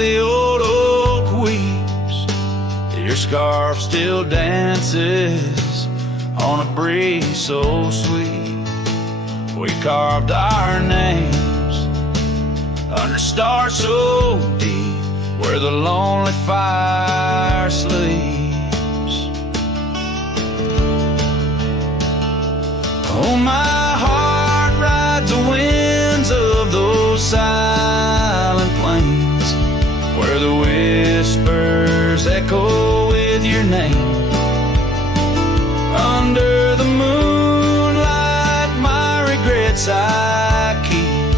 the old oak weeps, your scarf still dances on a breeze so sweet. We carved our names under stars so deep, where the lonely fire sleeps. Oh, my heart rides the winds of those silent plains, where the whispers echo with your name. Under the moonlight, my regrets I keep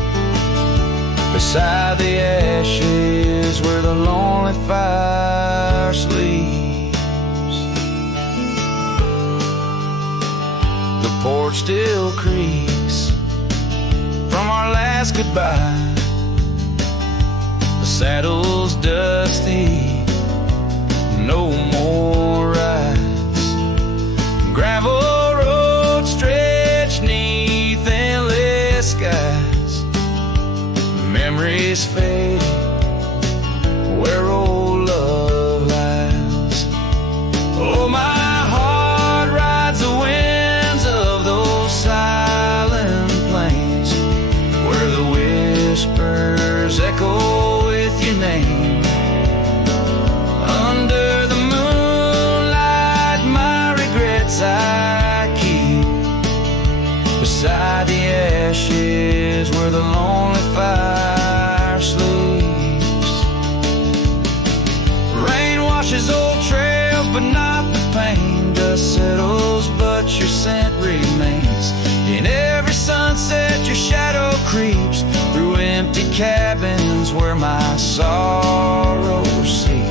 beside the ashes where the lonely fire sleeps. The porch still creaks from our last goodbye. The saddle's dusty, no more rides. Gravel roads stretch neath endless skies. Memories fade where old love lies. Oh, my heart rides the winds of those silent plains, where the whispers echo with your name. Under the moonlight, my regrets I keep beside the ashes where the lonely fire sleeps. Rain washes old trails, but not the pain. Dust settles, but your scent remains. In every sunset, your shadow creeps through empty cabins where my sorrow seeps.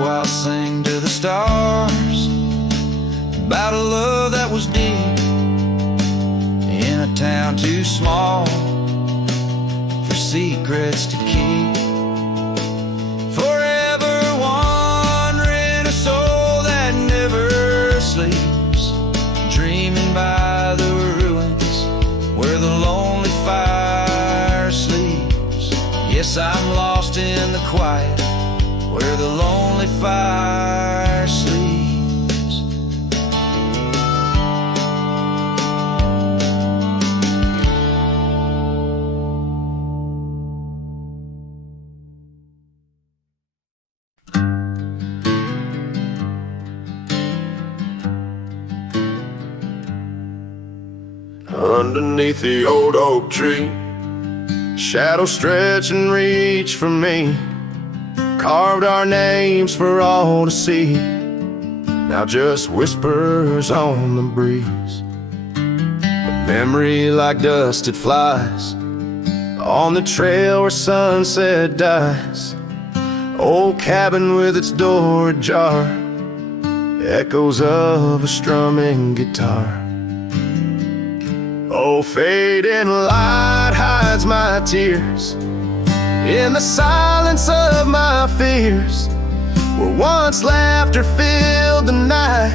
I'll sing to the stars about a love that was deep in a town too small for secrets to keep. Forever wandering, a soul that never sleeps, dreaming by the ruins where the lonely fire sleeps. Yes, I'm lost in the quiet where the lonely fire sleeps. Underneath the old oak tree, shadows stretch and reach for me. Carved our names for all to see, now just whispers on the breeze. A memory like dust, it flies on the trail where sunset dies. Old cabin with its door ajar, echoes of a strumming guitar. Oh, fading light hides my tears in the silence of my fears, where once laughter filled the night,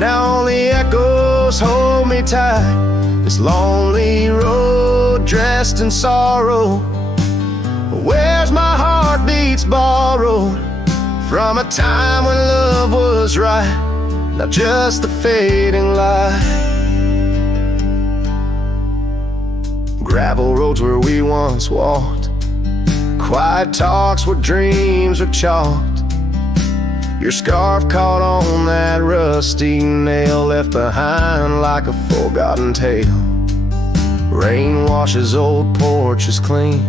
now only echoes hold me tight. This lonely road dressed in sorrow, where's my heartbeats borrowed from a time when love was right, not just the fading light. Gravel roads where we once walked, quiet talks where dreams were chalked. Your scarf caught on that rusty nail, left behind like a forgotten tale. Rain washes old porches clean,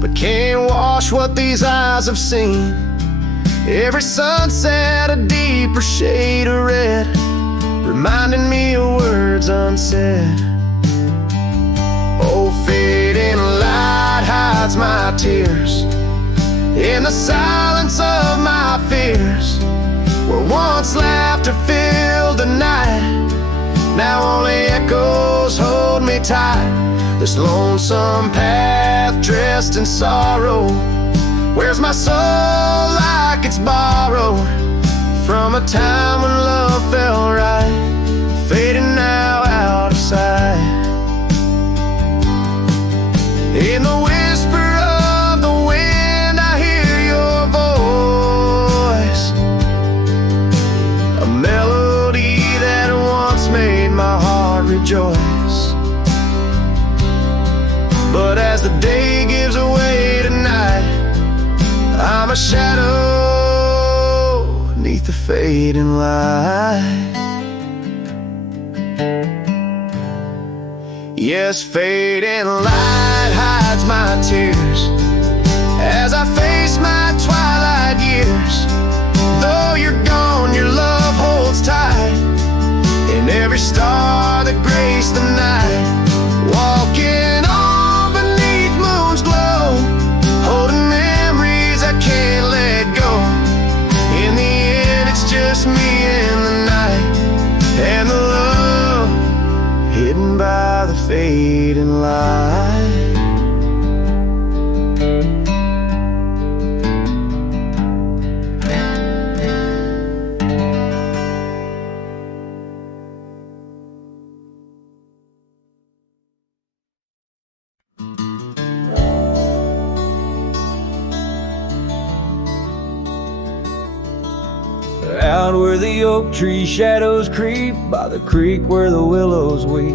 but can't wash what these eyes have seen. Every sunset a deeper shade of red, reminding me of words unsaid. Oh, fading light hides my tears in the silence of my fears, where once laughter filled the night, now this lonesome path dressed in sorrow. Where's my soul like it's borrowed from a time when love felt right, fading now out of sight. In the whisper of the wind I hear your voice, a melody that once made my heart rejoice. But as the day gives away tonight, I'm a shadow beneath the fading light. Yes, fading light hides my tears as I face my twilight years. Though you're gone, your love holds tight in every star that graced the night. Walking on beneath moon's glow, holding memories I can't let go. In the end, it's just me and the night, and the love hidden by the fading light. Out where the oak tree shadows creep, by the creek where the willows weep,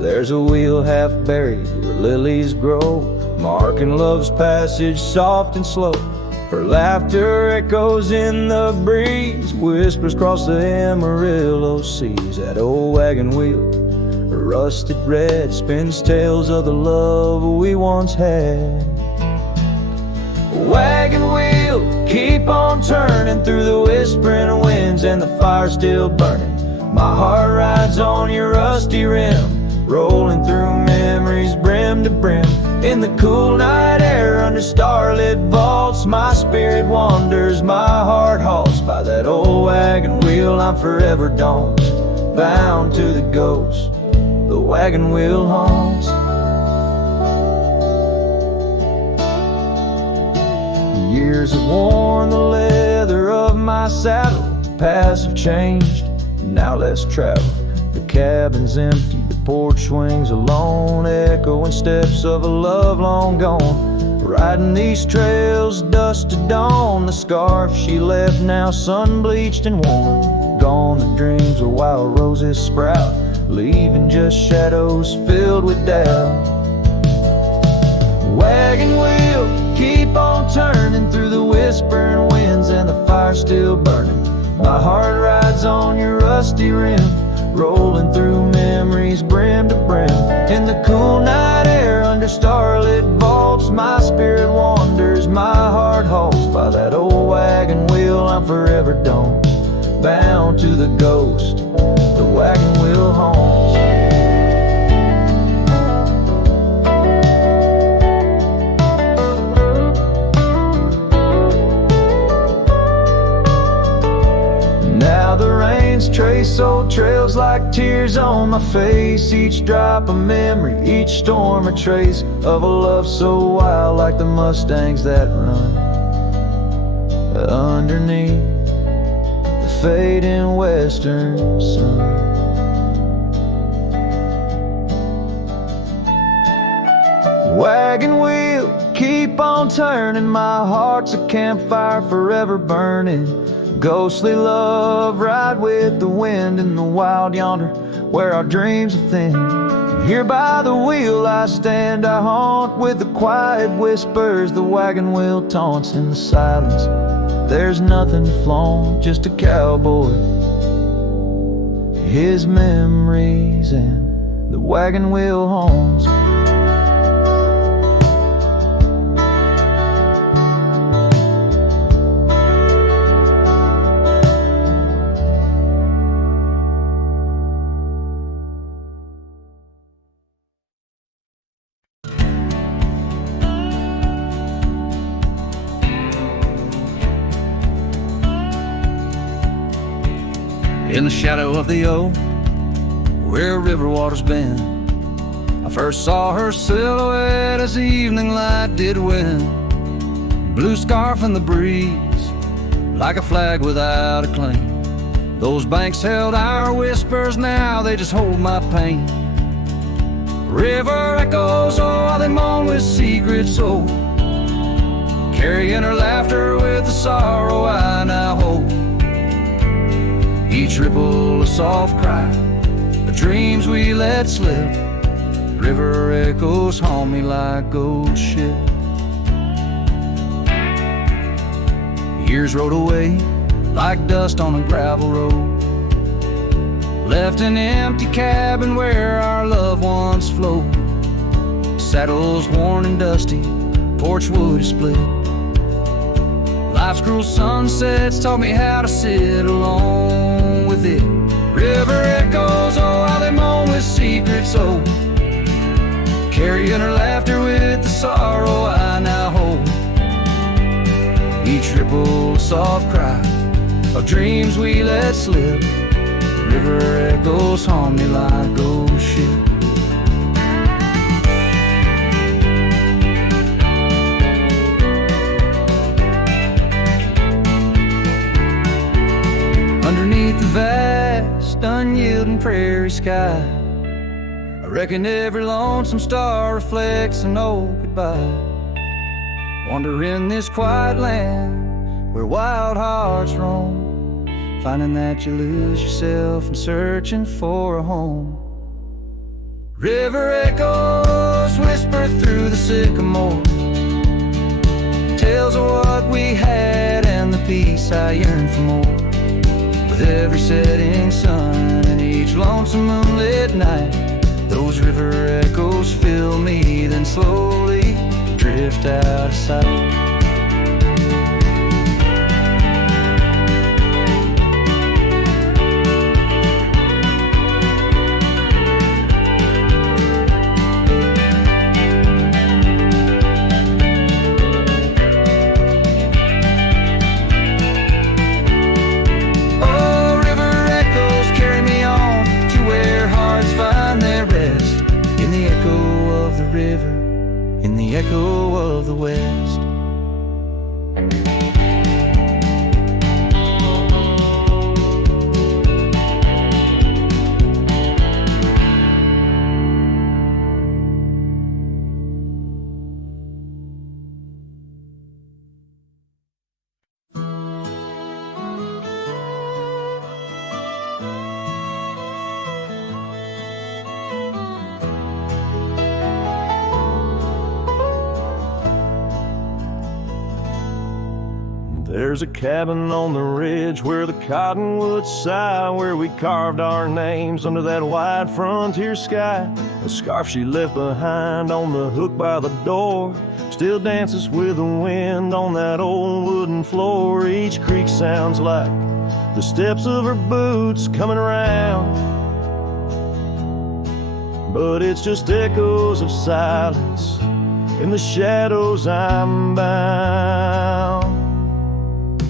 there's a wheel half buried where lilies grow, marking love's passage soft and slow. Her laughter echoes in the breeze, whispers across the Amarillo seas. That old wagon wheel, rusted red, spins tales of the love we once had. Wagon wheel, keep on turning through the whispering winds, and the fire still burning. My heart rides on your rusty rim, rolling through memories brim to brim. In the cool night air under starlit vaults, my spirit wanders, my heart halts. By that old wagon wheel I'm forever dawned, bound to the ghost the wagon wheel haunts. Years have worn the leather of my saddle, paths have changed, now let's travel. The cabin's empty, the porch swings alone, echoing steps of a love long gone. Riding these trails, dust to dawn, the scarf she left now sun-bleached and worn. Gone the dreams where wild roses sprout, leaving just shadows filled with doubt. Wagon wheel, keep on turning through the whispering winds, and the fire still burning. My heart rides on your rusty rim, rolling through memories brim to brim. In the cool night air under starlit vaults, my spirit wanders, my heart halts. By that old wagon wheel I'm forever dawned, bound to the ghost the wagon wheel haunts. Now the rains trace old trails like tears on my face, each drop a memory, each storm a trace of a love so wild, like the Mustangs that run underneath the fading western sun. Wagon wheel, keep on turning, my heart's a campfire forever burning. Ghostly love, ride with the wind in the wild yonder, where our dreams are thin. Here by the wheel I stand, I haunt with the quiet whispers the wagon wheel taunts. In the silence there's nothing to flaunt, just a cowboy, his memories, and the wagon wheel haunts. In the shadow of the oak, where river water's been, I first saw her silhouette as the evening light did win. Blue scarf in the breeze, like a flag without a claim. Those banks held our whispers, now they just hold my pain. River echoes, oh, how they moan with secrets old, carrying her laughter with the sorrow I now hold. Each ripple a soft cry, the dreams we let slip. River echoes haunt me like old ship. Years rode away like dust on a gravel road, left an empty cabin where our loved ones float. Saddles worn and dusty, porch wood is split. Life's cruel sunsets taught me how to sit alone with it. River echoes, oh, how they moan with secrets old, carrying her laughter with the sorrow I now hold. Each ripple a soft cry of dreams we let slip. River echoes haunt me like old ship. Underneath the vast, unyielding prairie sky, I reckon every lonesome star reflects an old goodbye. Wander in this quiet land where wild hearts roam, finding that you lose yourself and searching for a home. River echoes whisper through the sycamore, tales of what we had and the peace I yearn for more. With every setting sun and each lonesome moonlit night, those river echoes fill me, then slowly drift out of sight. Echo of the West. There's a cabin on the ridge where the cottonwoods sigh, where we carved our names under that wide frontier sky. The scarf she left behind on the hook by the door still dances with the wind on that old wooden floor. Each creak sounds like the steps of her boots coming around, but it's just echoes of silence. In the shadows I'm bound.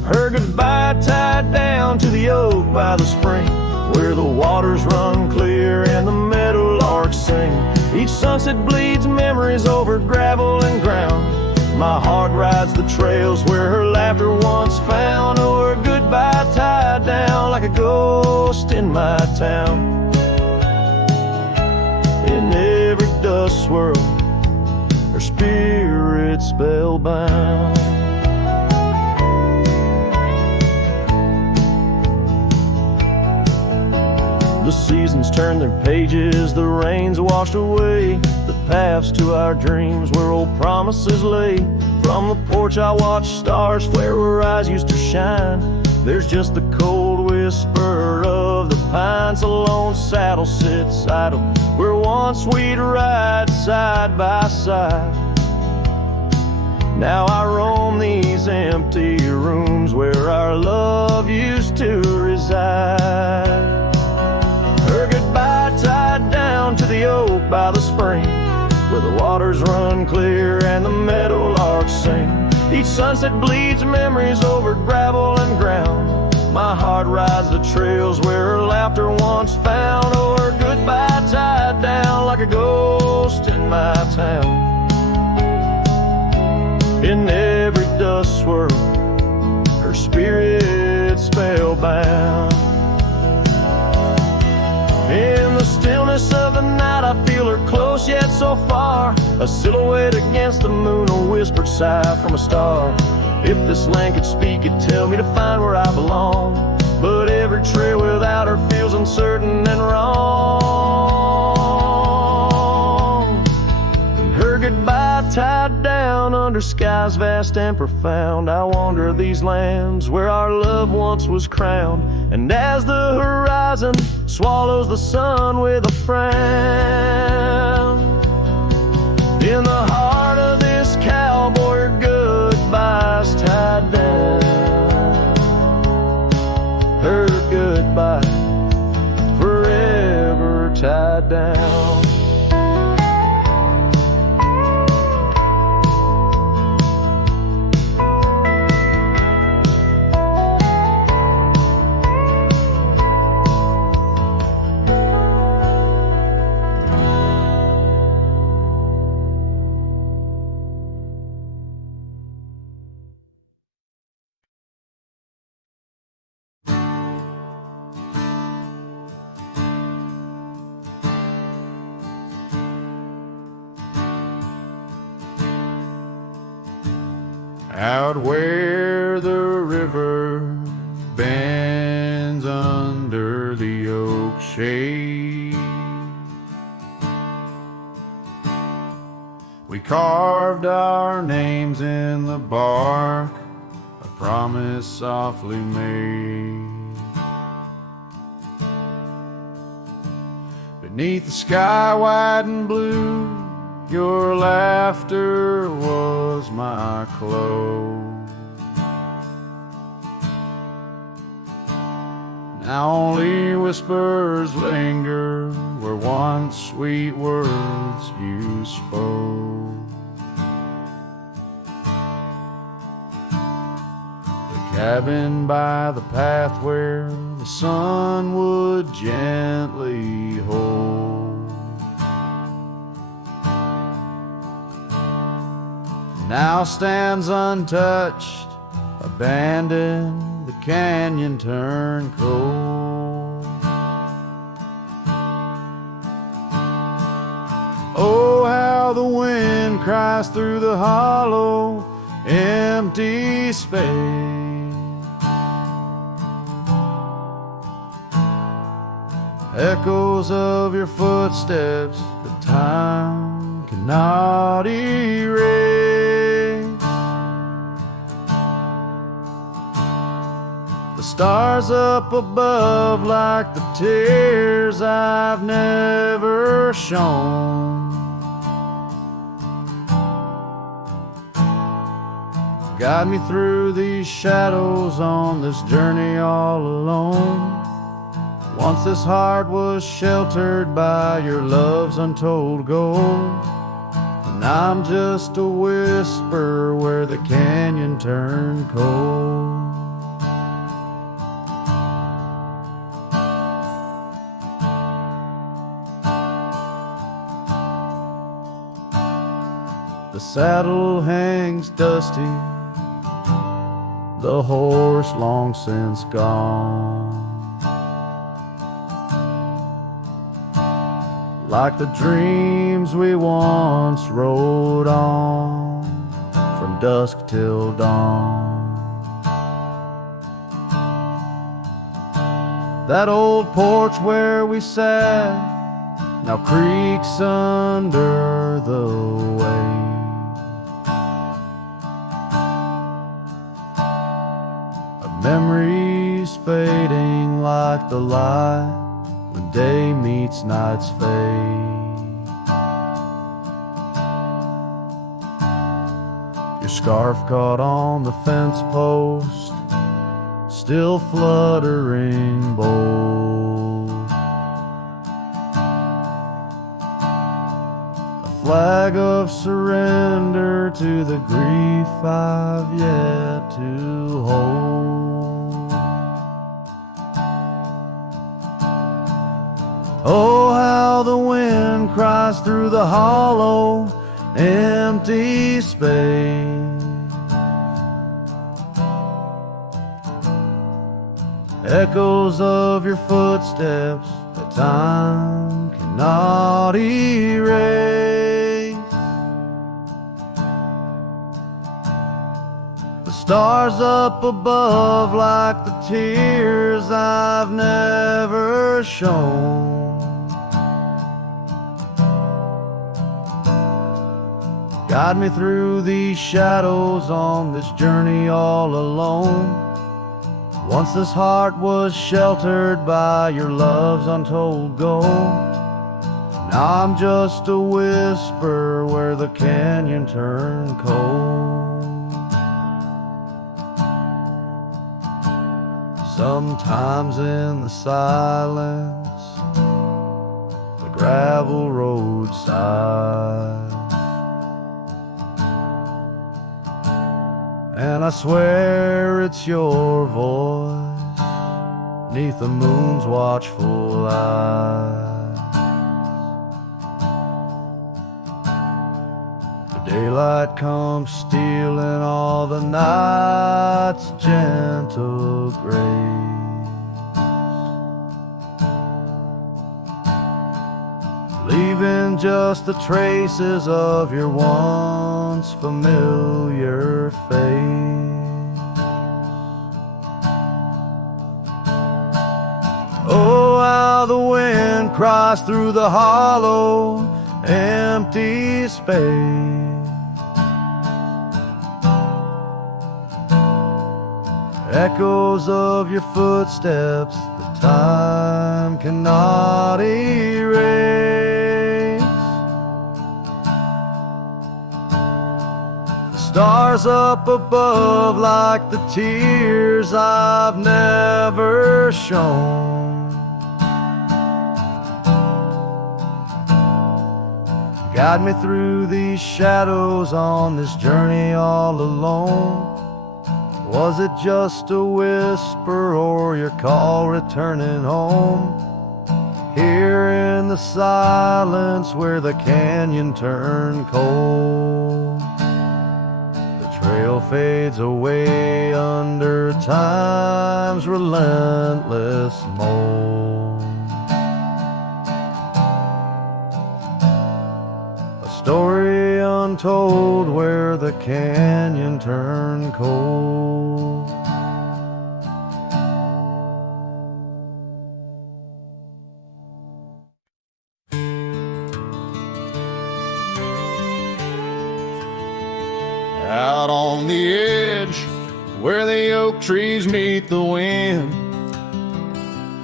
Her goodbye tied down to the oak by the spring, where the waters run clear and the meadowlarks sing. Each sunset bleeds memories over gravel and ground. My heart rides the trails where her laughter once found. Oh, her goodbye tied down like a ghost in my town. In every dust swirl, her spirit spellbound. The seasons turn their pages, the rains washed away the paths to our dreams where old promises lay. From the porch I watch stars flare where eyes used to shine. There's just the cold whisper of the pines. A lone saddle sits idle where once we'd ride side by side. Now I roam these empty rooms where our love used to reside. Her goodbye tied down to the oak by the spring, where the waters run clear and the meadowlarks sing. Each sunset bleeds memories over gravel and ground. My heart rides the trails where her laughter once found. Oh, her goodbye tied down like a ghost town. In every dust swirl, her spirit spellbound. In the stillness of the night, I feel her close yet so far, a silhouette against the moon, a whispered sigh from a star. If this land could speak, it'd tell me to find where I belong. But every trail without her feels uncertain and wrong. And her goodbye tied down under skies vast and profound, I wander these lands where our love once was crowned. And as the horizon swallows the sun with a frown, in the heart of this cowboy, her goodbye's tied down. Her goodbye forever tied down. Out where the river bends under the oak shade, we carved our names in the bark, a promise softly made. Beneath the sky white and blue, your laughter was my clothes. Now only whispers linger where once sweet words you spoke. The cabin by the path where the sun would gently hold now stands untouched, abandoned, the canyon turned cold. Oh, how the wind cries through the hollow, empty space. Echoes of your footsteps that time cannot erase. The stars up above like the tears I've never shown. Guide me through these shadows on this journey all alone. Once this heart was sheltered by your love's untold gold, and I'm just a whisper where the canyon turned cold. The saddle hangs dusty, the horse long since gone. Like the dreams we once rode on from dusk till dawn. That old porch where we sat now creaks under the weight. Memories fading like the light when day meets night's fade. Your scarf caught on the fence post, still fluttering bold. A flag of surrender to the grief I've yet to hold. Oh, how the wind cries through the hollow, empty space. Echoes of your footsteps that time cannot erase. The stars up above like the tears I've never shown. Guide me through these shadows on this journey all alone. Once this heart was sheltered by your love's untold gold. Now I'm just a whisper where the canyon turned cold. Sometimes in the silence, the gravel roadside, and I swear it's your voice 'neath the moon's watchful eyes. The daylight comes stealing all the night's gentle grace, leaving just the traces of your once familiar face. Oh, how the wind cries through the hollow, empty space. Echoes of your footsteps that time cannot erase. The stars up above like the tears I've never shown. Guide me through these shadows on this journey all alone. Was it just a whisper or your call returning home? Here in the silence where the canyon turned cold, the trail fades away under time's relentless mold. A story untold where the canyon turned cold. Out on the edge where the oak trees meet the wind,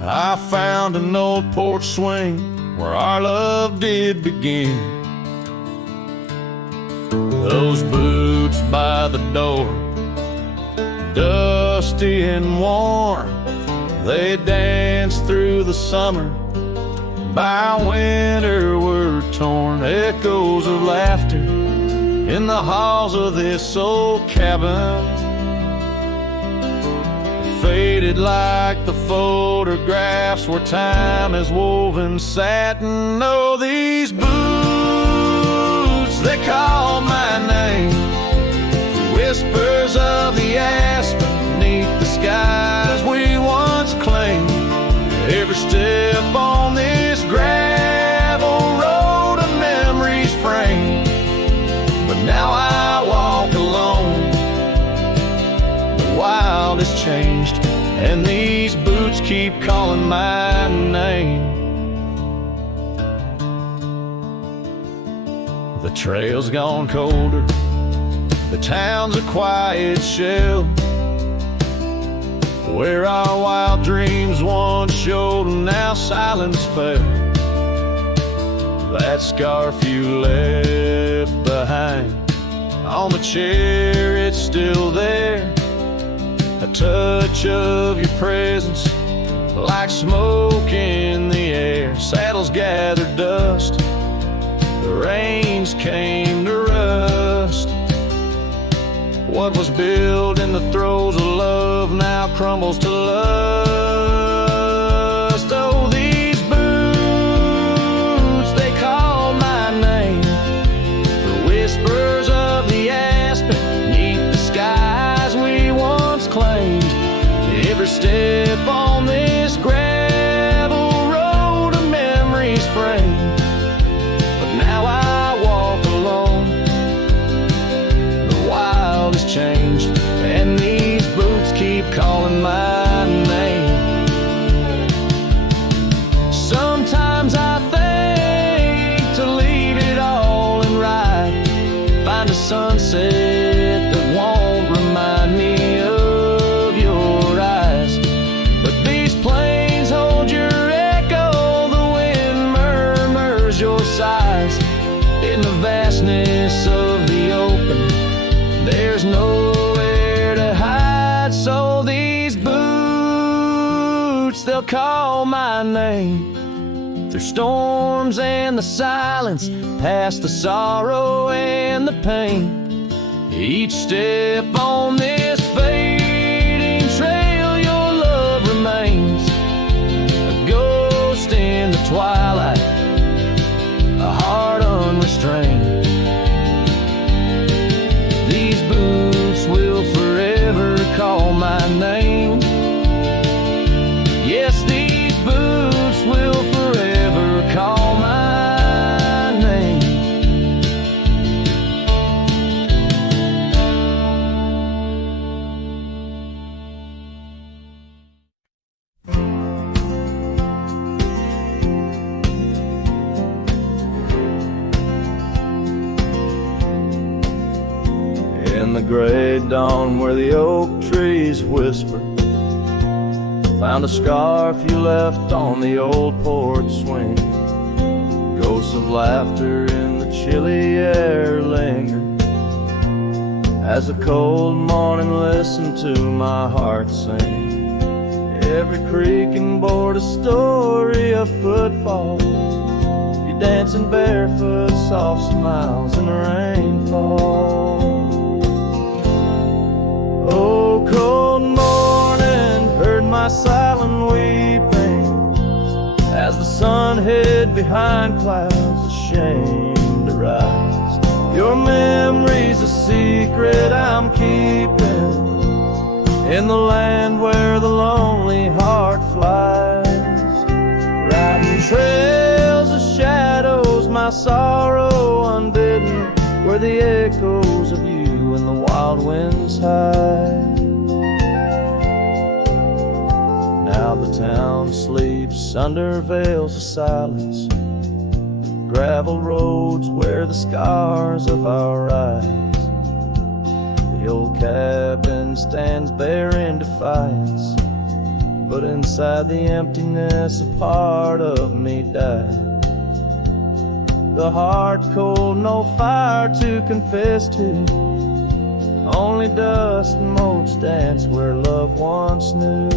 I found an old porch swing where our love did begin. Those boots by the door, dusty and worn, they danced through the summer, by winter were torn. Echoes of laughter in the halls of this old cabin, faded like the photographs where time has woven satin. Oh, these boots, they call my name, whispers of the aspen beneath the skies we once claimed. Every step on this gravel road a memory's framed, but now I walk alone. The wild has changed, and these boots keep calling my name. The trail's gone colder, the town's a quiet shell, where our wild dreams once showed, and now silence fell. That scarf you left behind on the chair, it's still there. A touch of your presence like smoke in the air. Saddles gathered dust, the rains came to rust. What was built in the throes of love now crumbles to lust. Oh, these boots, they call my name, the sighs. In the vastness of the open, there's nowhere to hide. So these boots, they'll call my name through storms and the silence, past the sorrow and the pain. Each step on this fading trail, your love remains a ghost in the twilight, a heart unrestrained. These boots will forever call my name. Yes, these boots will forever call my name. In the gray dawn where the oak trees whisper, found a scarf you left on the old porch swing. Ghosts of laughter in the chilly air linger as the cold morning listened to my heart sing. Every creaking board a story of footfall, you dancing barefoot, soft smiles in the rainfall. Oh, cold morning, heard my silent weeping as the sun hid behind clouds, ashamed to rise. Your memory's a secret I'm keeping in the land where the lonely heart flies, riding trails of shadows, my sorrow unbidden, where the echoes of you and the wild winds hide. Now the town sleeps under veils of silence, gravel roads wear the scars of our eyes. The old cabin stands bare in defiance, but inside the emptiness a part of me died. The heart cold, no fire to confess to, only dust and motes dance where love once knew.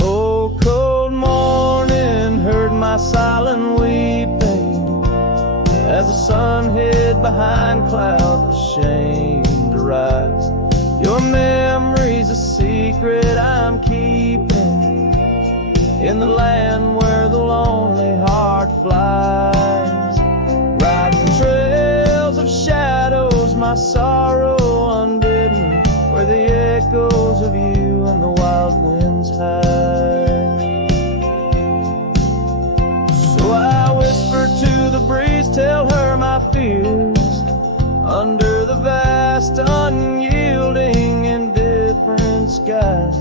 Oh, cold morning, heard my silent weeping as the sun hid behind clouds, ashamed to rise. Your memory's a secret I'm keeping in the land where the lonely heart flies, riding trails of shadows, my sorrow unbidden, where the echoes of you and the wild winds hide. So I whisper to the breeze, tell her my fears, under the vast, unyielding, indifferent skies.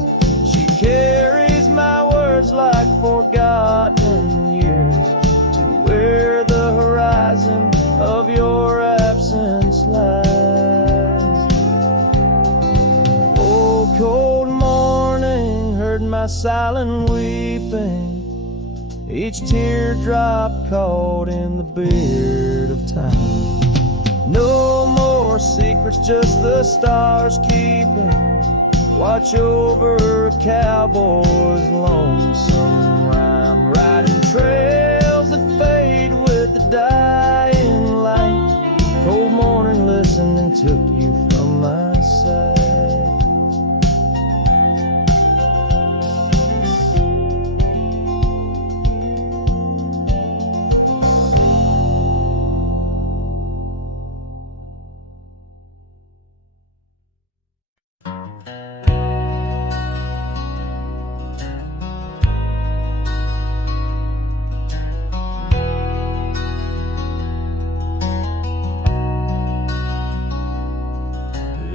She carries my words like forgotten years to where the horizon of your absence lies. Oh, cold morning, heard my silent weeping, each teardrop caught in the beard of time. No more secrets, just the stars keeping watch over a cowboy's lonesome rhyme, riding trails that fade with the dying light. Cold morning listening took you from my side.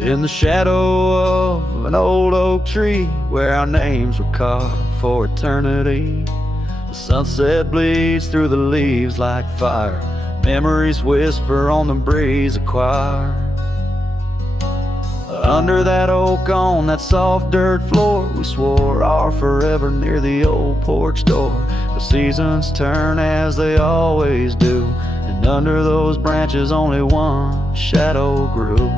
In the shadow of an old oak tree where our names were carved for eternity, the sunset bleeds through the leaves like fire. Memories whisper on the breeze of choir. Under that oak on that soft dirt floor, we swore our forever near the old porch door. The seasons turn as they always do, and under those branches only one shadow grew.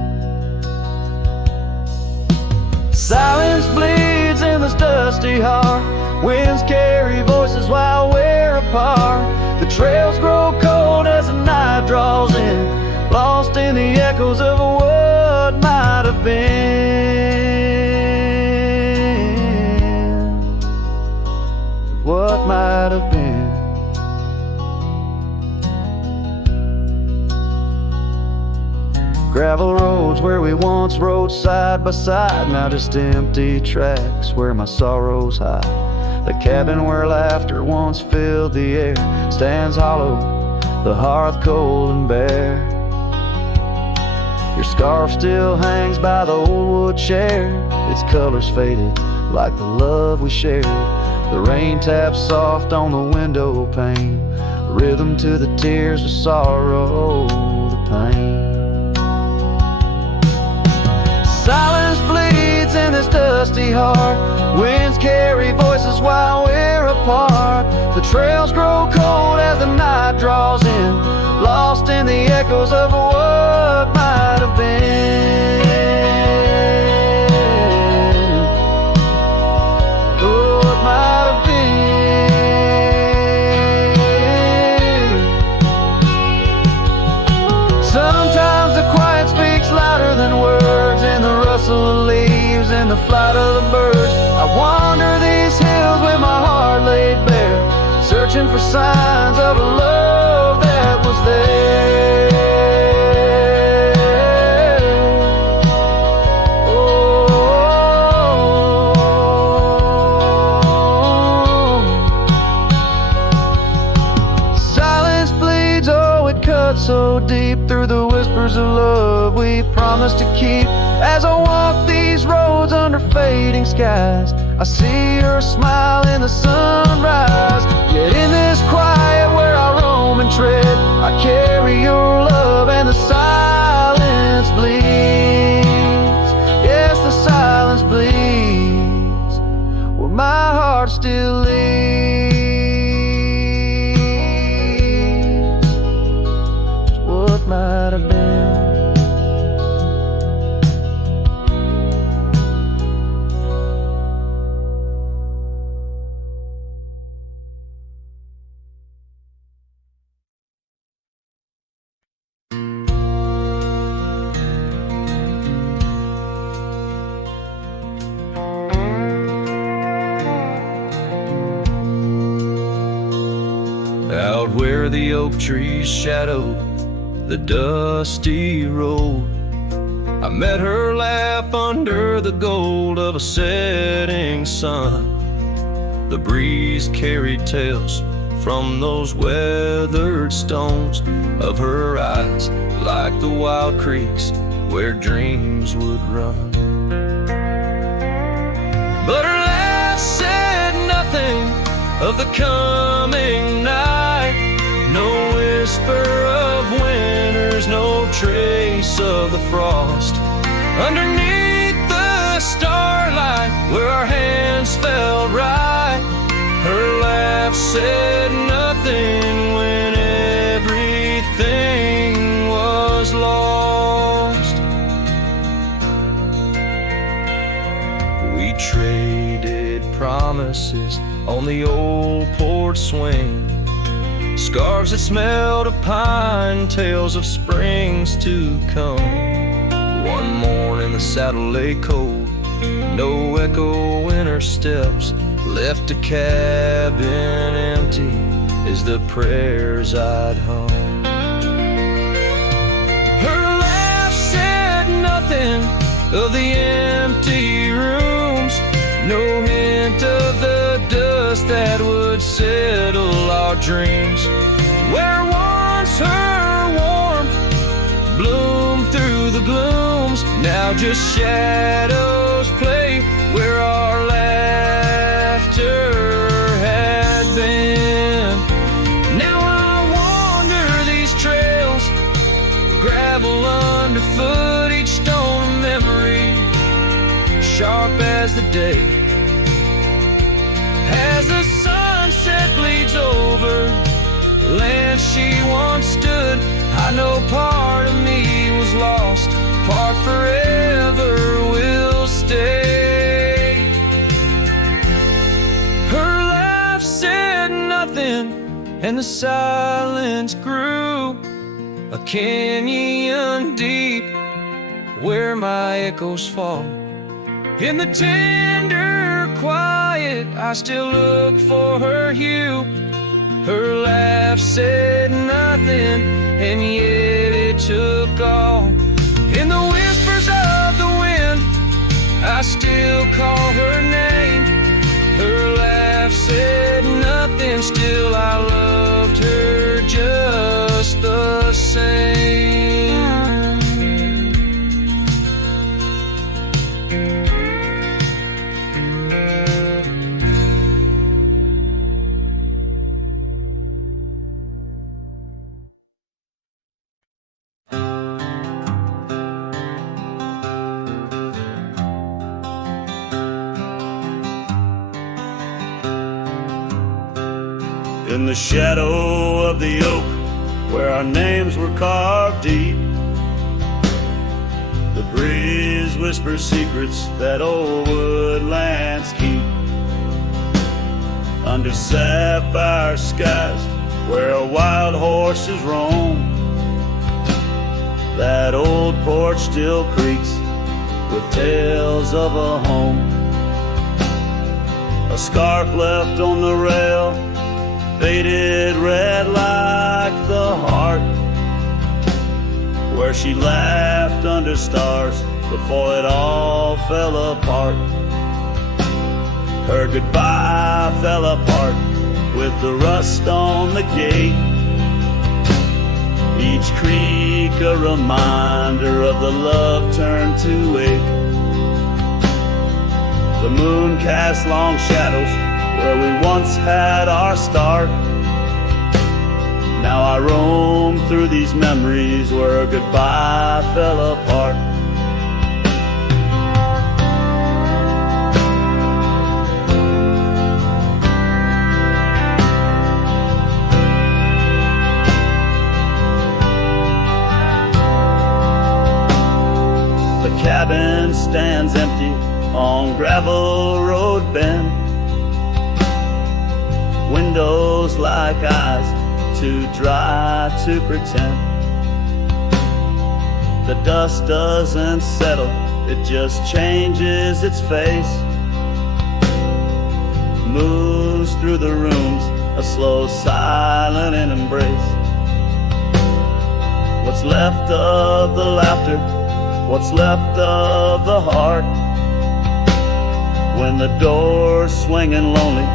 Silence bleeds in this dusty heart. Winds carry voices while we're apart. The trails grow cold as the night draws in, lost in the echoes of what might have been. What might have been. Gravel roads where we once rode side by side, now just empty tracks where my sorrows hide. The cabin where laughter once filled the air stands hollow, the hearth cold and bare. Your scarf still hangs by the old wood chair, its colors faded like the love we shared. The rain taps soft on the window pane, rhythm to the tears of sorrow, the pain. Silence bleeds in this dusty heart. Winds carry voices while we're apart. The trails grow cold as the night draws in, lost in the echoes of what might have been. Oh, what might have been. Sometimes the quiet speaks louder than words, in the rustle of leaves and the flight of the birds. I wander these hills with my heart laid bare, searching for signs of a love that was there. Oh, silence bleeds, oh, it cuts so deep through the whispers of love we promised to keep. As I walk these roads under fading skies, I see your smile in the sunrise. Yet in this quiet where I roam and tread, I carry your love and the silence bleeds. Yes, the silence bleeds where my heart still leads. Just what might have been. Out where the oak trees shadow the dusty road, I met her laugh under the gold of a setting sun. The breeze carried tales from those weathered stones of her eyes, like the wild creeks where dreams would run. But her laugh said nothing of the coming night, no whisper of winters, no trace of the frost. Underneath the starlight where our hands felt right, her laugh said nothing when everything was lost. We traded promises on the old porch swing, scarves that smelled of pine, tales of springs to come. One morning the saddle lay cold, no echo in her steps, left a cabin empty as the prayers I'd hung. Her laugh said nothing of the empty rooms, no hint of the dust that would settle our dreams. Where once her warmth bloomed through the glooms, now just shadows play where our laughter had been. Now I wander these trails, gravel underfoot, each stone a memory. day. As the sunset bleeds over land she once stood, I know part of me was lost, part forever will stay. Her laugh said nothing, and the silence grew, a canyon deep where my echoes fall. In the tender quiet, I still look for her hue. Her laugh said nothing, and yet it took all. In the whispers of the wind, I still call her name. Her laugh said nothing, still I loved her just the same. In the shadow of the oak, where our names were carved deep, the breeze whispers secrets that old woodlands keep. Under sapphire skies, where wild horses roam, that old porch still creaks with tales of a home. A scarf left on the rail, faded red like the heart where she laughed under stars before it all fell apart. Her goodbye fell apart with the rust on the gate, each creak a reminder of the love turned to ache. The moon cast long shadows where we once had our start. Now I roam through these memories where a goodbye fell apart. The cabin stands empty on gravel road bend, windows like eyes, too dry to pretend. The dust doesn't settle, it just changes its face, moves through the rooms, a slow silent embrace. What's left of the laughter, what's left of the heart, when the door's swinging lonely,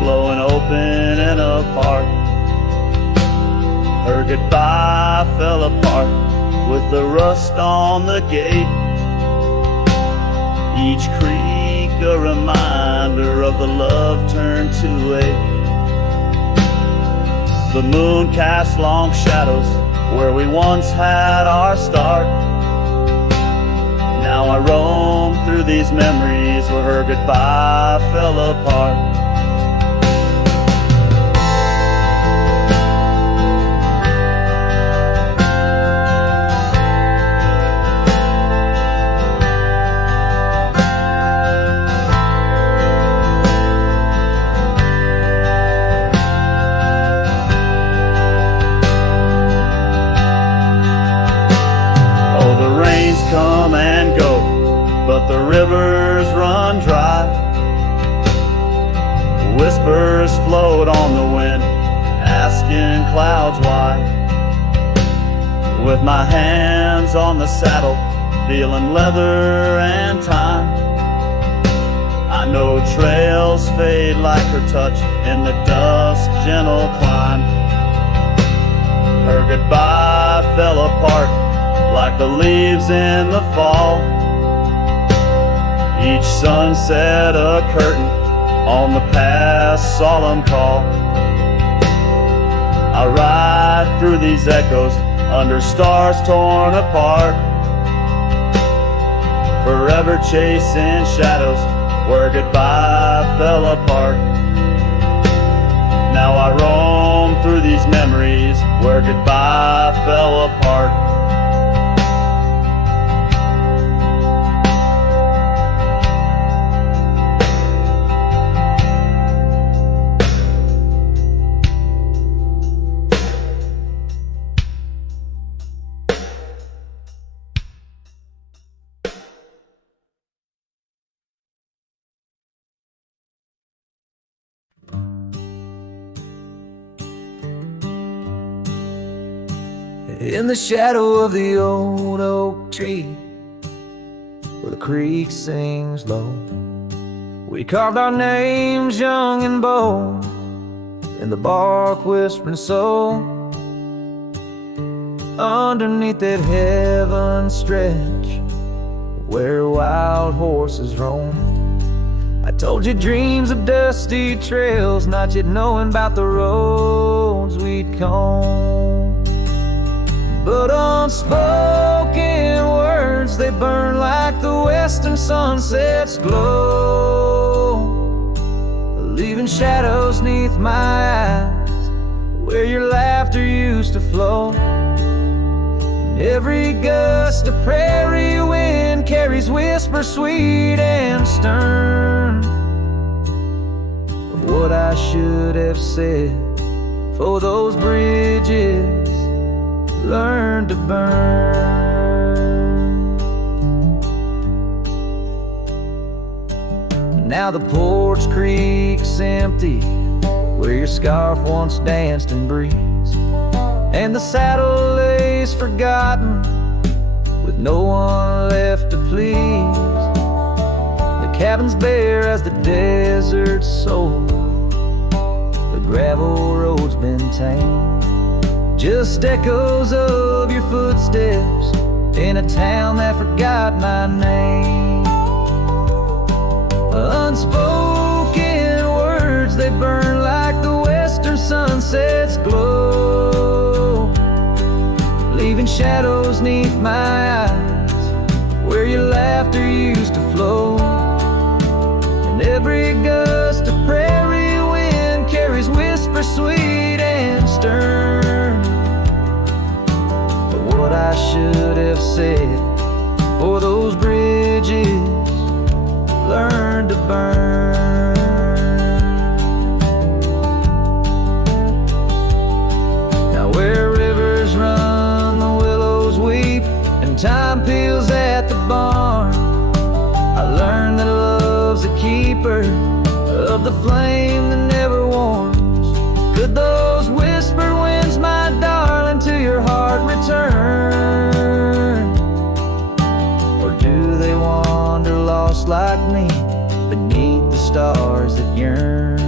blowing open and apart. Her goodbye fell apart with the rust on the gate, each creak a reminder of the love turned to ache. The moon casts long shadows where we once had our start. Now I roam through these memories where her goodbye fell apart. Come and go, but the rivers run dry. Whispers float on the wind, asking clouds why. With my hands on the saddle, feeling leather and time, I know trails fade like her touch in the dusk gentle climb. Her goodbye fell apart like the leaves in the fall. Each sunset a curtain on the past solemn call. I ride through these echoes under stars torn apart, forever chasing shadows where goodbye fell apart. Now I roam through these memories where goodbye fell apart. In the shadow of the old oak tree, where the creek sings low, we carved our names young and bold in the bark whispering soul. Underneath that heaven stretch where wild horses roam, I told you dreams of dusty trails, not yet knowing about the roads we'd comb. But unspoken words, they burn like the western sunset's glow, leaving shadows neath my eyes where your laughter used to flow. And every gust of prairie wind carries whispers sweet and stern of what I should have said, for those bridges learn to burn. Now the porch creak's empty where your scarf once danced in breeze, and the saddle lays forgotten with no one left to please. The cabin's bare as the desert's soul, the gravel road's been tamed, just echoes of your footsteps in a town that forgot my name. Unspoken words, they burn like the western sunset's glow, leaving shadows neath my eyes where your laughter used to flow. And every gust of prairie wind carries whispers sweet and stern, what I should have said, for those bridges learn to burn. Now where rivers run, the willows weep, and time peels at the barn, I learned that love's a keeper of the flame that never warms. Could those whisper winds, my darling, to your heart return, or do they wander lost like me beneath the stars that yearn?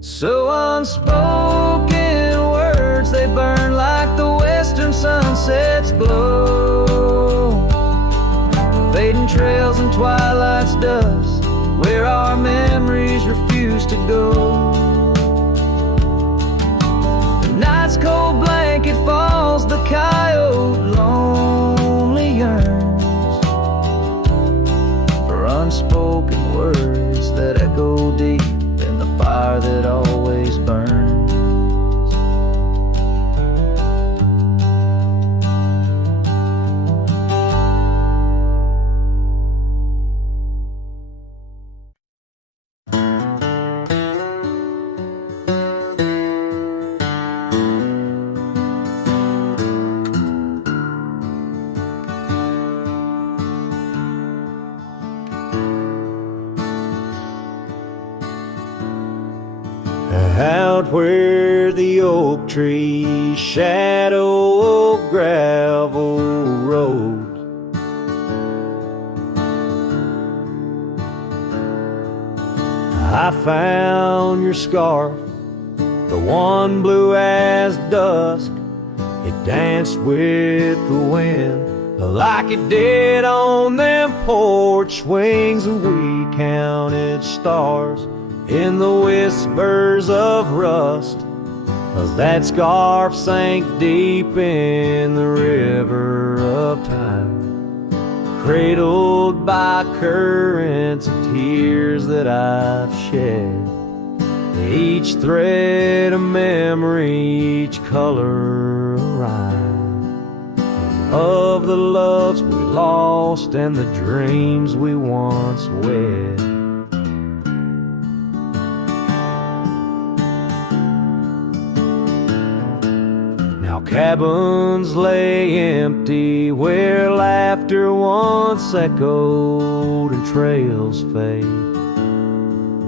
So unspoken words, they burn like the western sunset's glow, fading trails and twilight's dust where our memories refuse to go. Night's cold blanket falls, the coyote lonely yearns for unspoken words that echo deep in the fire that always burns. Out where the oak trees shadow a gravel road, I found your scarf, the one blue as dusk. It danced with the wind like it did on them porch swings, and we counted stars in the whispers of rust, 'cause that scarf sank deep in the river of time, cradled by currents of tears that I've shed. Each thread a memory, each color a rhyme of the loves we lost and the dreams we once wed. Now cabins lay empty where laughter once echoed and trails fade,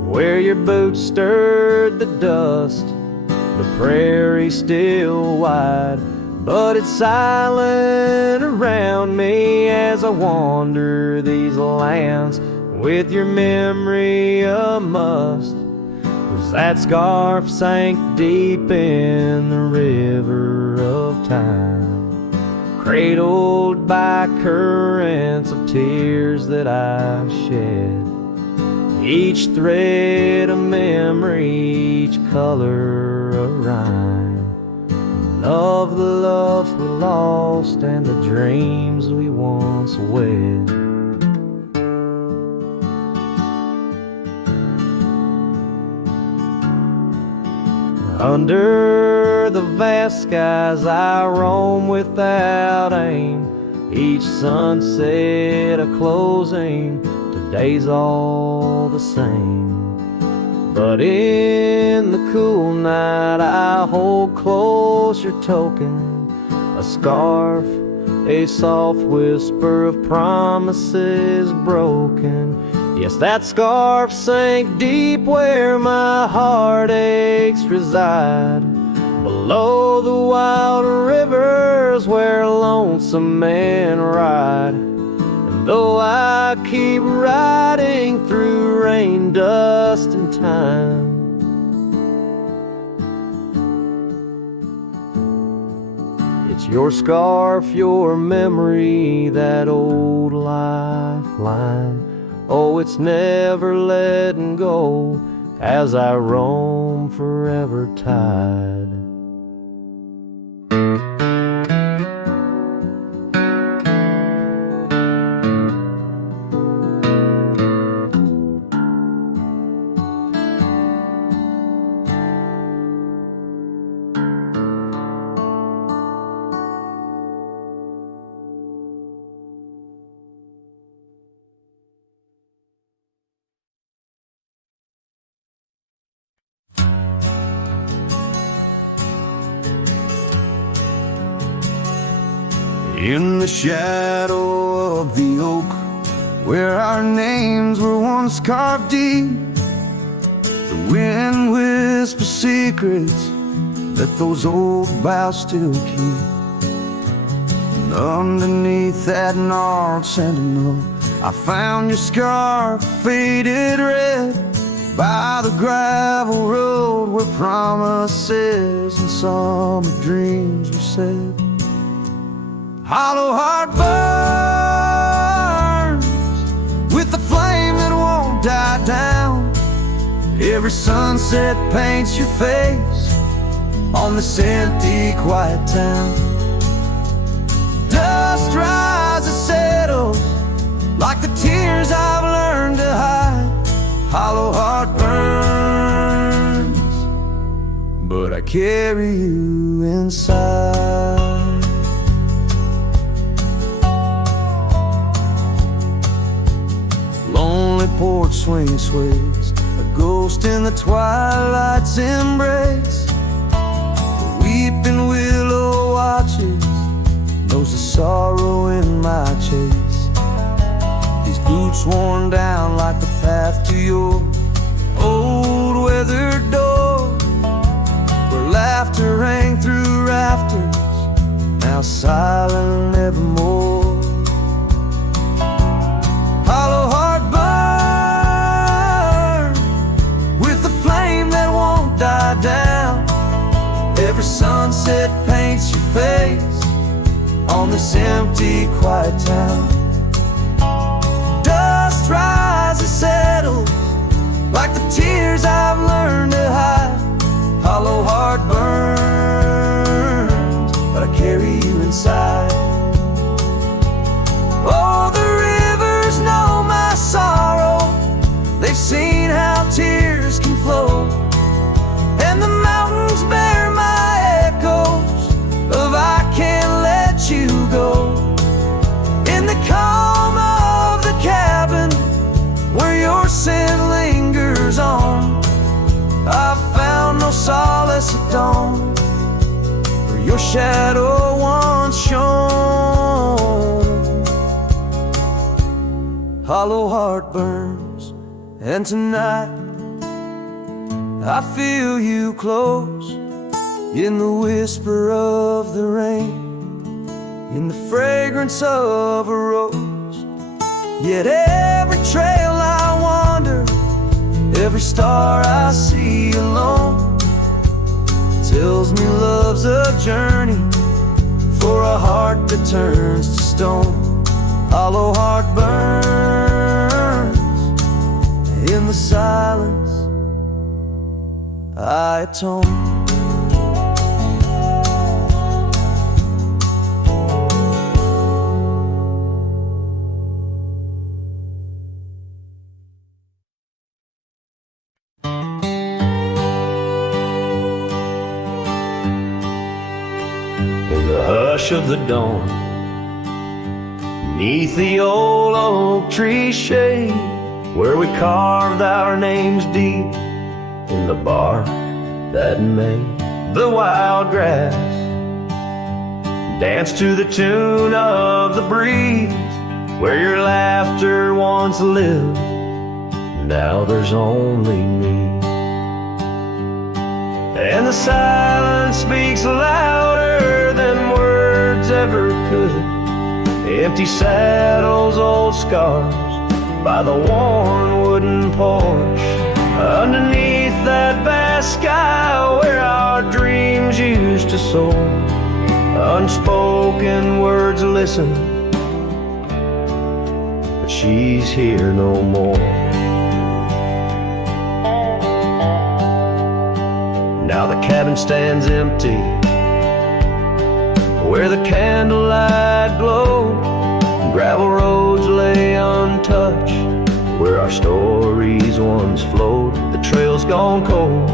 where your boots stirred the dust, the prairie still wide, but it's silent around me as I wander these lands with your memory a must. 'Cause that scarf sank deep in the river of time, cradled by currents of tears that I've shed. Each thread a memory, each color a rhyme of the love we lost and the dreams we once wed. Under the vast skies I roam without aim, each sunset a closing, today's all the same. But in the cool night I hold close your token, a scarf, a soft whisper of promises broken. Yes, that scarf sank deep where my heartaches reside, below the wild rivers where lonesome men ride. And though I keep riding through rain, dust, and time, it's your scarf, your memory, that old lifeline. Oh, it's never letting go as I roam forever tied. In the shadow of the oak, where our names were once carved deep, the wind whispers secrets that those old boughs still keep. And underneath that gnarled sentinel, I found your scarf faded red by the gravel road where promises and summer dreams were said. Hollow heart burns with the flame that won't die down. Every sunset paints your face on this empty, quiet town. Dust rises, settles like the tears I've learned to hide. Hollow heart burns, but I carry you inside. Lonely porch swing sways, a ghost in the twilight's embrace. The weeping willow watches, knows the sorrow in my chase. These boots worn down like the path to your old weathered door, where laughter rang through rafters, now silent evermore. Hollow heart burn with the flame that won't die down. Every sunset paints your face on this empty, quiet town. Dust rises, settles like the tears I've learned to hide. Hollow heart burns, but I carry you inside. Oh, the shadow once shone. Hollow heart burns, and tonight I feel you close, in the whisper of the rain, in the fragrance of a rose. Yet every trail I wander, every star I see alone, tells me love's a journey for a heart that turns to stone. Hollow heart burns, in the silence I atone. In the hush of the dawn, neath the old oak tree shade, where we carved our names deep in the bark that made the wild grass dance to the tune of the breeze, where your laughter once lived, now there's only me. And the silence speaks louder than words ever could. Empty saddles, old scars by the worn wooden porch, underneath that vast sky where our dreams used to soar. Unspoken words listen, but she's here no more. Now the cabin stands empty, where the candlelight glowed. Gravel roads lay untouched, where our stories once flowed. The trail's gone cold,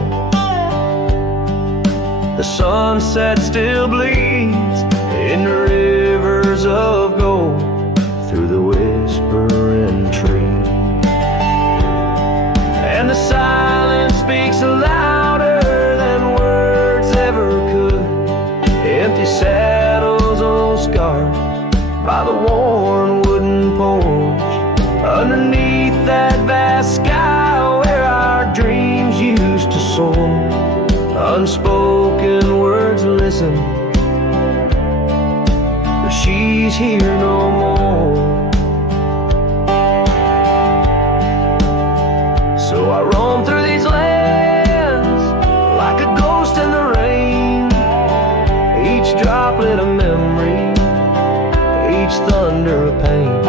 the sunset still bleeds in the rivers of gold through the whispering trees. And the silence speaks louder than words ever could. Empty saddles, old scars by the worn wooden porch, underneath that vast sky where our dreams used to soar. Unspoken words listen, but she's here no more. So I roam through these lands like a ghost in the rain, each droplet a memory, each thunder a pain.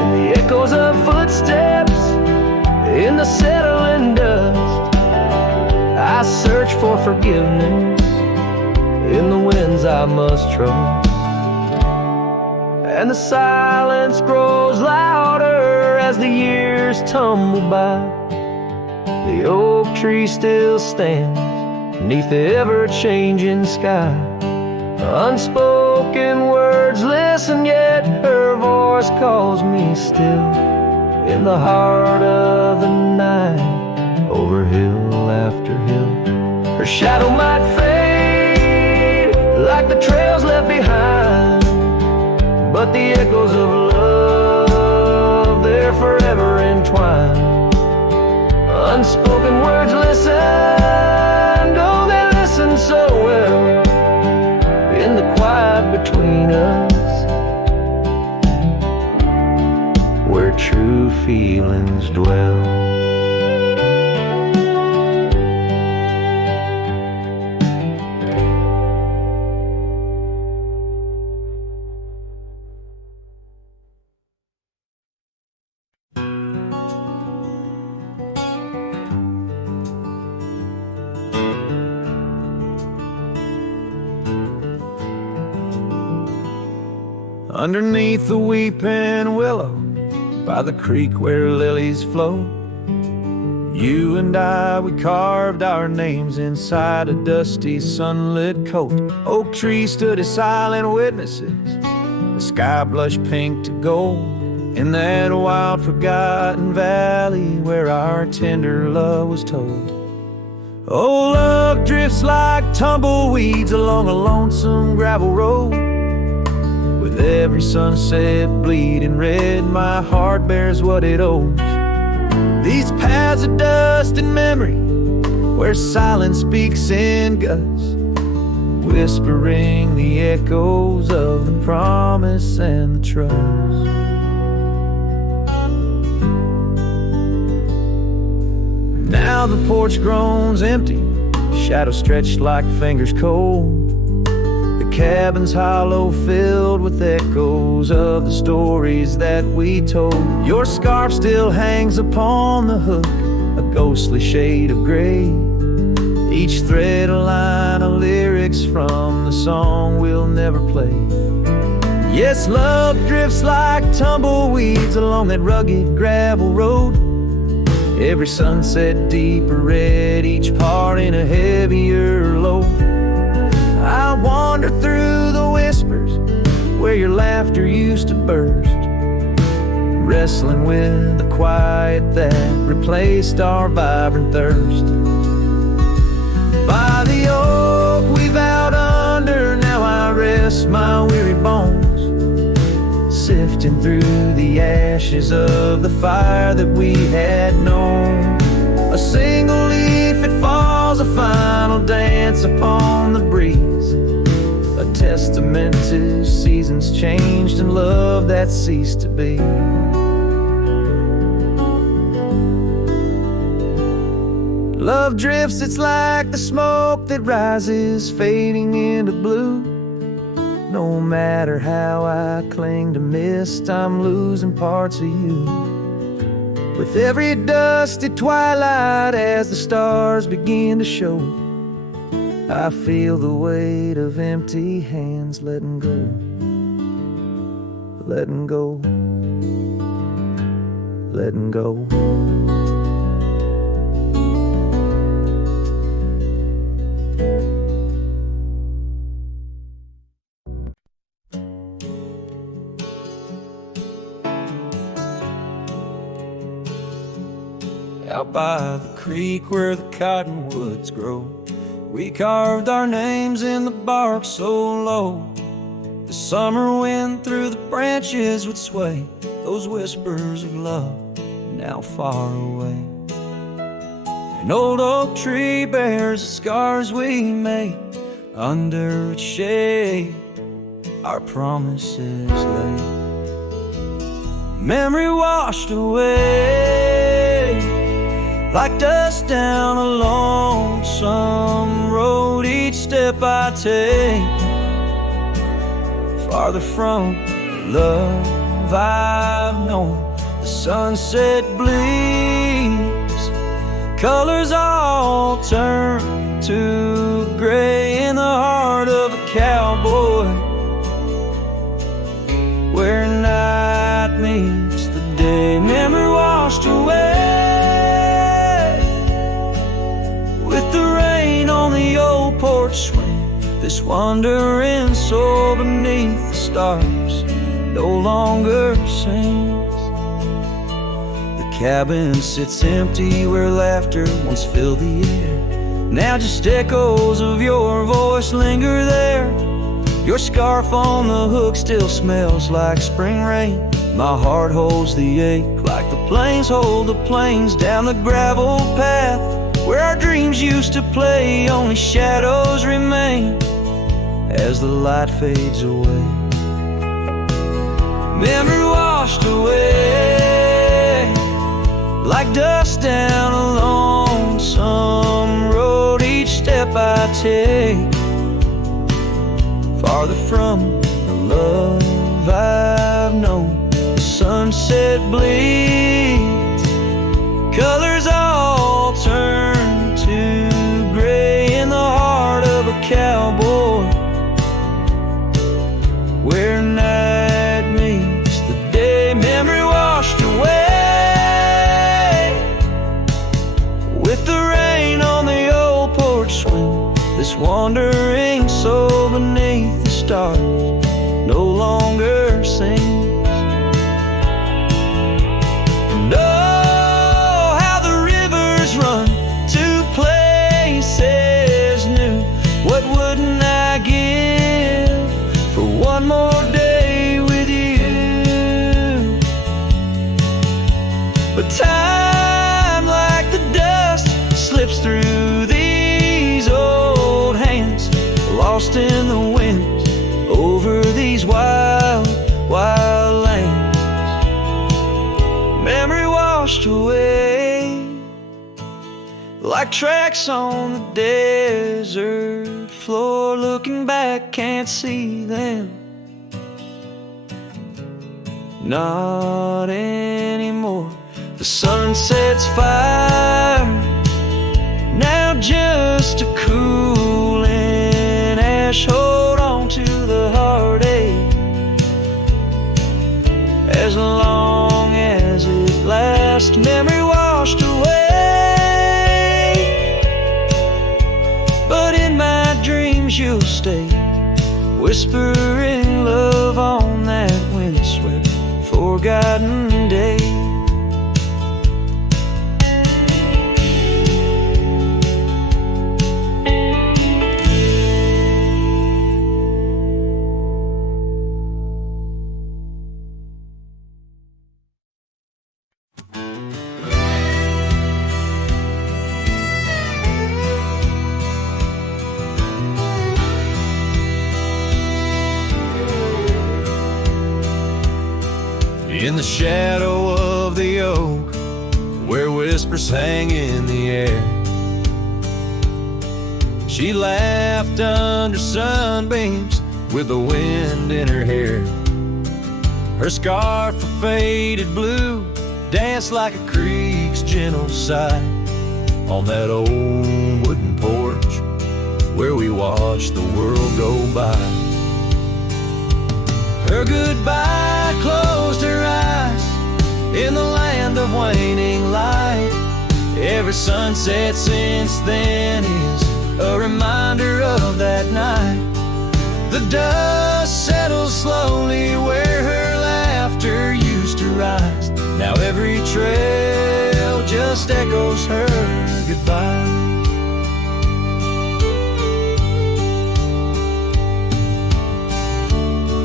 In the echoes of footsteps, in the settling dust, I search for forgiveness in the winds I must trust. And the silence grows louder as the years tumble by. The oak tree still stands beneath the ever-changing sky. Unspoken words listen, yet her voice calls me still. In the heart of the night, over hill after hill, her shadow might fade like the trails left behind, but the echoes of love, they're forever entwined. Unspoken words listen, oh they listen so well. In the quiet between us, where true feelings dwell. Underneath the weeping willow, by the creek where lilies flow, you and I, we carved our names inside a dusty sunlit coat. Oak trees stood as silent witnesses, the sky blushed pink to gold, in that wild forgotten valley where our tender love was told. Oh, love drifts like tumbleweeds along a lonesome gravel road. With every sunset bleeding red, my heart bears what it owes. These paths of dust and memory, where silence speaks in gusts, whispering the echoes of the promise and the trust. Now the porch groans empty, shadows stretched like fingers cold. The cabin's hollow, filled with echoes of the stories that we told. Your scarf still hangs upon the hook, a ghostly shade of gray. Each thread a line of lyrics from the song we'll never play. Yes, love drifts like tumbleweeds along that rugged gravel road. Every sunset deeper red, each part in a heavier load. I wander through the whispers where your laughter used to burst, wrestling with the quiet that replaced our vibrant thirst. By the oak we vowed under, now I rest my weary bones, sifting through the ashes of the fire that we had known. A single leaf, it falls, a final dance upon the breeze, a testament to seasons changed and love that ceased to be. Love drifts, it's like the smoke that rises, fading into blue. No matter how I cling to mist, I'm losing parts of you. With every dusty twilight, as the stars begin to show, I feel the weight of empty hands letting go, letting go, letting go. Out by the creek where the cottonwoods grow, we carved our names in the bark so low. The summer wind through the branches would sway those whispers of love now far away. An old oak tree bears the scars we made, under its shade our promises lay. Memory washed away like dust down a lonesome road. Each step I take farther from the love I've known. The sunset bleeds, colors all turn to gray in the heart of a cowboy, where night meets the day. Memory washed away with the rain on the old porch swing. This wandering soul beneath the stars no longer sings. The cabin sits empty where laughter once filled the air. Now just echoes of your voice linger there. Your scarf on the hook still smells like spring rain. My heart holds the ache like the plains hold the plains down the gravel path where our dreams used to play. Only shadows remain as the light fades away. Memory washed away like dust down a lonesome road. Each step I take farther from the love I've known. The sunset bleeds, colors all turn to gray in the heart of a cowboy, where night meets the day. Memory washed away with the rain on the old porch swing. This wandering soul beneath the stars no longer sings. And oh, how the rivers run to places lost in the winds over these wild, wild lands. Memory washed away like tracks on the desert floor. Looking back, can't see them, not anymore. The sunset's fire, now just a cooling ash. Hold on to the heartache as long as it lasts. Memory washed away, but in my dreams you'll stay, whispering love on that windswept forgotten day. In the shadow of the oak, where whispers hang in the air, she laughed under sunbeams with the wind in her hair. Her scarf of faded blue danced like a creek's gentle sigh on that old wooden porch where we watched the world go by. Her goodbye closed her eyes in the land of waning light. Every sunset since then is a reminder of that night. The dust settles slowly where her laughter used to rise. Now every trail just echoes her goodbye.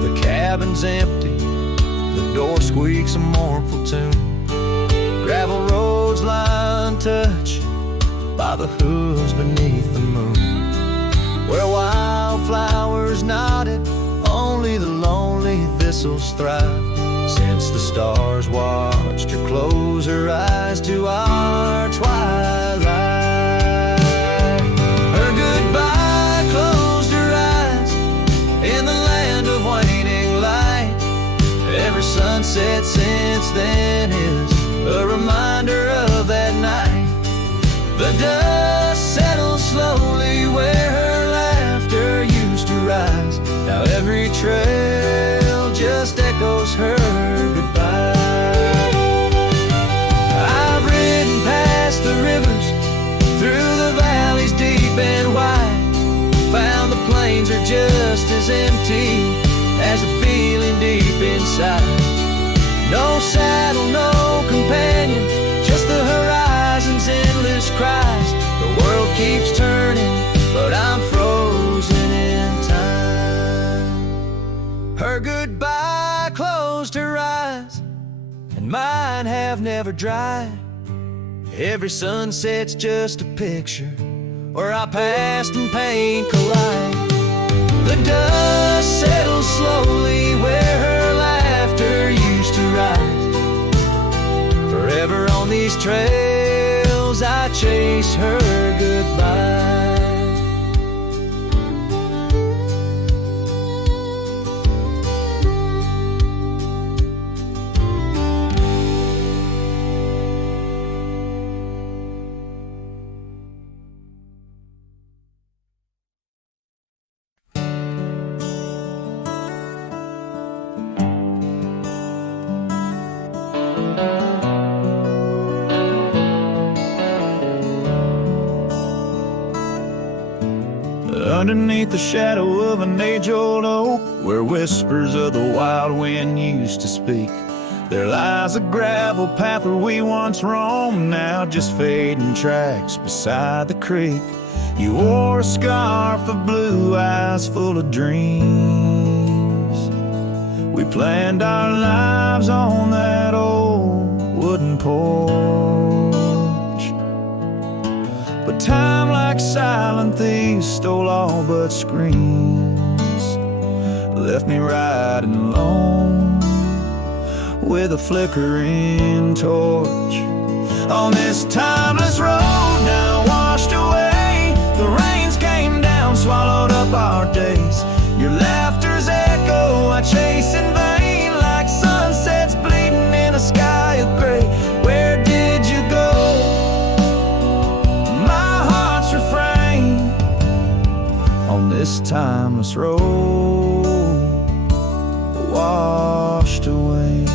The cabin's empty, the door squeaks a mournful tune. Gravel roads lie untouched by the hooves beneath the moon. Where wildflowers nodded, only the lonely thistles thrive. Since the stars watched her close her eyes to our twilight. Her goodbye closed her eyes in the land of waning light. Every sunset since then is a reminder of that night. The dust settles slowly where her laughter used to rise. Now every trail just echoes her goodbye. I've ridden past the rivers, through the valleys deep and wide, found the plains are just as empty as a feeling deep inside. No saddle, no companion, just the horizon's endless cries. The world keeps turning, but I'm frozen in time. Her goodbye closed her eyes, and mine have never dried. Every sunset's just a picture where our past and pain collide. The dust settles slowly where her laughter used to rise. Forever on these trails I chase her goodbye. Underneath the shadow of an age-old oak, where whispers of the wild wind used to speak, there lies a gravel path where we once roamed, now just fading tracks beside the creek. You wore a scarf of blue eyes full of dreams. We planned our lives on that old wooden porch. But time, like silent thieves, stole all but screams, left me riding alone with a flickering torch on this timeless road now washed away. The rains came down, swallowed up our days. Your laughter's echo I chase in vain, like sunsets bleeding in a sky of gray. Where did you go? My heart's refrain on this timeless road washed away.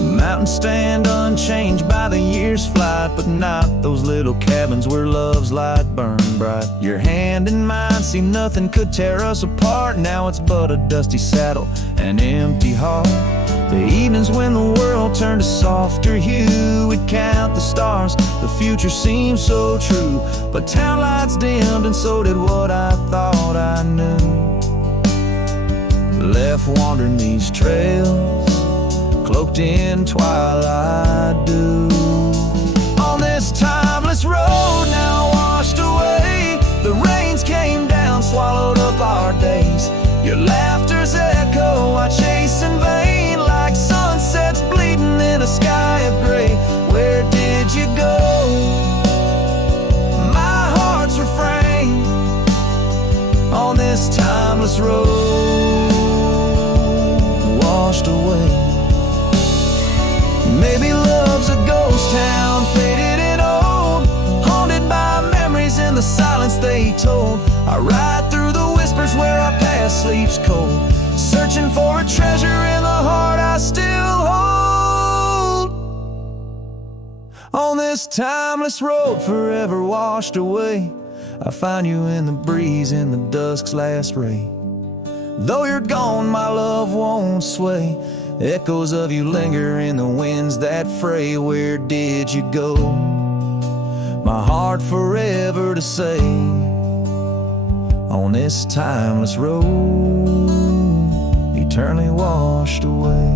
Mountains stand unchanged by the year's flight, but not those little cabins where love's light burned bright. Your hand in mine, see nothing could tear us apart. Now it's but a dusty saddle, an empty heart. The evenings when the world turned a softer hue, we'd count the stars, the future seemed so true. But town lights dimmed and so did what I thought I knew. Left wandering these trails, cloaked in twilight dew. On this timeless road now washed away, the rains came down, swallowed up our days. Your laughter's echo I chase in vain, like sunsets bleeding in a sky of gray. Where did you go? My heart's refrain on this timeless road washed away. Maybe love's a ghost town, faded and old, haunted by memories in the silence they told. I ride through the whispers where our past sleeps cold, searching for a treasure in the heart I still hold. On this timeless road forever washed away, I find you in the breeze in the dusk's last ray. Though you're gone, my love won't sway. Echoes of you linger in the winds that fray. Where did you go? My heart forever to say on this timeless road, eternally washed away.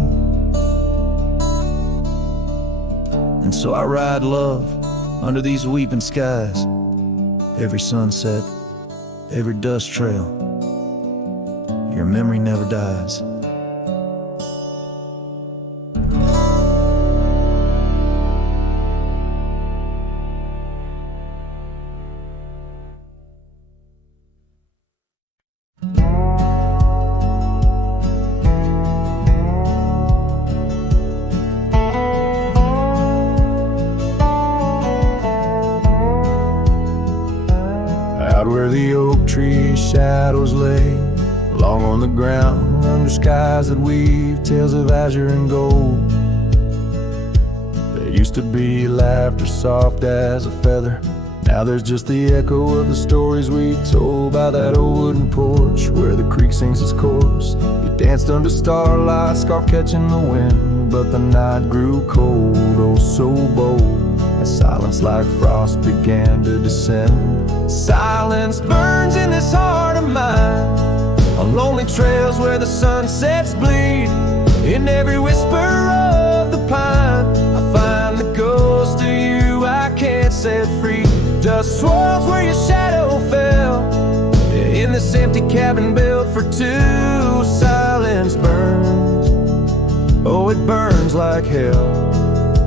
And so I ride love under these weeping skies, every sunset, every dust trail. Your memory never dies. Out where the oak tree shadows lay, long on the ground, under skies that weave tales of azure and gold. There used to be laughter soft as a feather. Now there's just the echo of the stories we told by that old wooden porch where the creek sings its chorus. You danced under starlight, scarf catching the wind, but the night grew cold, oh so bold, as silence like frost began to descend. Silence burns in this heart of mine, on lonely trails where the sunsets bleed. In every whisper of the pine, I find the ghost of you I can't set free. Dust swirls where your shadow fell, in this empty cabin built for two. Silence burns, oh it burns like hell,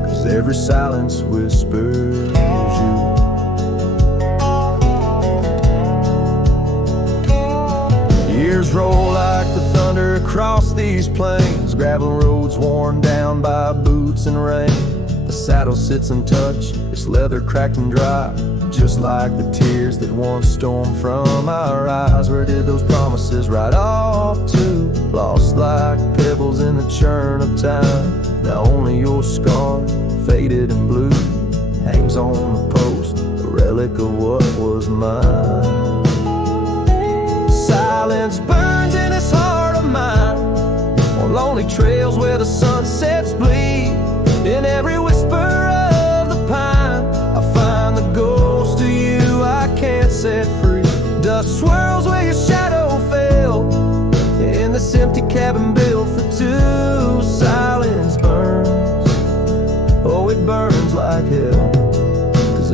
'cause every silence whispers you. Years roll like the thunder across these plains, gravel roads worn down by boots and rain. The saddle sits untouched, its leather cracked and dry, just like the tears that once stormed from our eyes. Where did those promises ride off to? Lost like pebbles in the churn of time. Now only your scar, faded and blue, hangs on the post, a relic of what was mine. Silence burns in this heart of mine, on lonely trails where the sunsets bleed. In every whisper of the pine, I find the ghost of you I can't set free. Dust swirls where your shadow fell, in this empty cabin built for two. Silence burns, oh it burns like hell, 'cause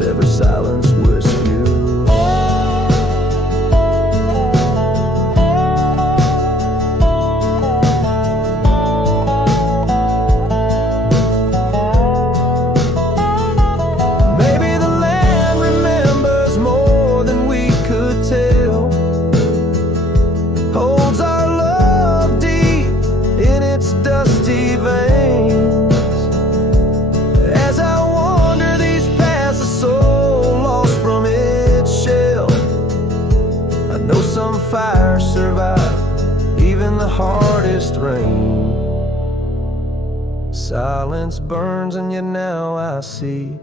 silence burns and yet now I see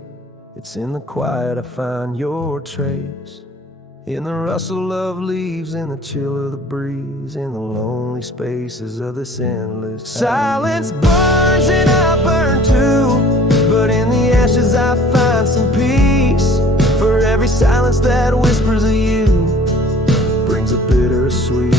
it's in the quiet I find your trace. In the rustle of leaves, in the chill of the breeze, in the lonely spaces of this endless silence burns and I burn too, but in the ashes I find some peace. For every silence that whispers of you brings a bitter sweet.